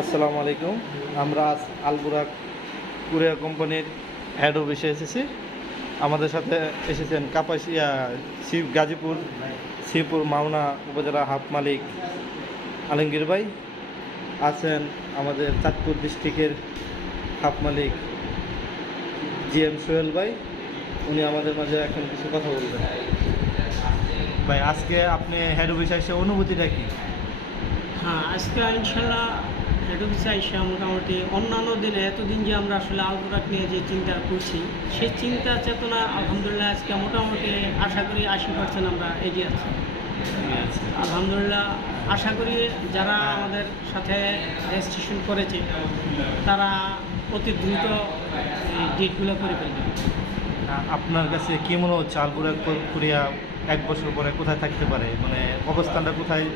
আসসালামু আলাইকুম। আমরা আজ আলবুরাক কুরিয়া কোম্পানির হেড অফিসে এসেছি। আমাদের সাথে এসেছেন কাপাসিয়া শিব গাজীপুর শিবপুর মাওনা উপজেলা হাফ মালিক আলমগীর ভাই। আছেন আমাদের চাঁদপুর ডিস্ট্রিক্টের হাফ মালিক জি এম সোহেল ভাই। উনি আমাদের মাঝে এখন কিছু কথা বলবেন। ভাই, আজকে আপনি হেড অফিসে এসে অনুভূতিটা কি? হ্যাঁ আজকে ইনশাল্লাহ এটুকু চাইছে মোটামুটি অন্যান্য দিনে এতদিন যে আমরা আসলে আলবুরাক নিয়ে যে চিন্তা করছি, সেই চিন্তা চেতনা আলহামদুলিল্লাহ আজকে মোটামুটি আশা করি আশি পার্সেন্ট আমরা এগিয়ে আছি। আলহামদুলিল্লাহ আশা করি যারা আমাদের সাথে রেজিস্ট্রেশন করেছে, তারা অতি দ্রুত ডেটগুলো করে ফেলবে। আপনার কাছে কি মনে হচ্ছে আলপুরা কুরিয়া এক বছর পরে কোথায় থাকতে পারে? মানে অবস্থানটা কোথায়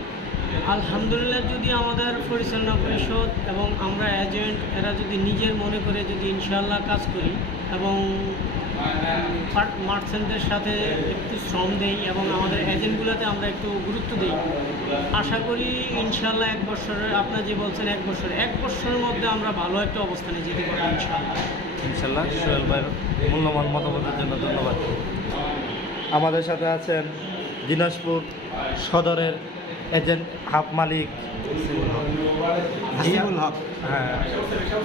আলহামদুলিল্লাহ যদি আমাদের পরিচালনা পরিষদ এবং আমরা এজেন্ট এরা যদি নিজের মনে করে যদি ইনশাল্লাহ কাজ করি এবং মার্চেন্টদের সাথে একটু শ্রম দেই এবং আমাদের এজেন্টগুলোতে আমরা একটু গুরুত্ব দিই আশা করি ইনশাল্লাহ এক বছরের আপনার যে বলছেন এক বছর এক বছরের মধ্যে আমরা ভালো একটা অবস্থানে যেতে পারব ইনশাল্লাহ ইনশাল্লাহ সোহেল ভাইয়ের মূল্যবান মতামতের জন্য ধন্যবাদ। আমাদের সাথে আছেন দিনাজপুর সদরের এজেন্ট হাফ মালিক। হাসিবুল হক। হ্যাঁ।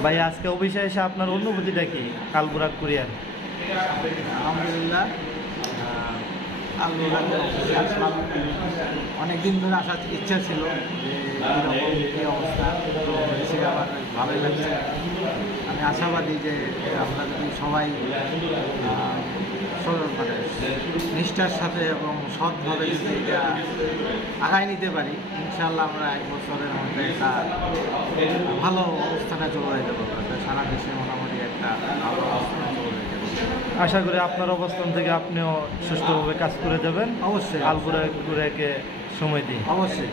ভাই আজকে অফিসে এসে আপনার অনুভূতিটা কি? আলবুরাক কুরিয়ার আলহামদুলিল্লাহ। অনেক দিন ধরে আসার ইচ্ছা ছিল যে কী অবস্থা। তো এসে আমার ভালোই লাগছে। আমি আশাবাদী যে আমরা যদি সবাই মানে নিষ্ঠার সাথে এবং সৎভাবে যদি এটা আগায় নিতে পারি ইনশাল্লাহ আমরা এক বছরের মধ্যে একটা ভালো অবস্থানে চলে যেতে পারব। সারা দেশে মোটামুটি একটা ভালো অবস্থানে চলে আশা করি আপনার অবস্থান থেকে আপনিও সুস্থভাবে কাজ করে যাবেন। অবশ্যই। আলবুরা কুরিয়াকে সময় দিন। অবশ্যই।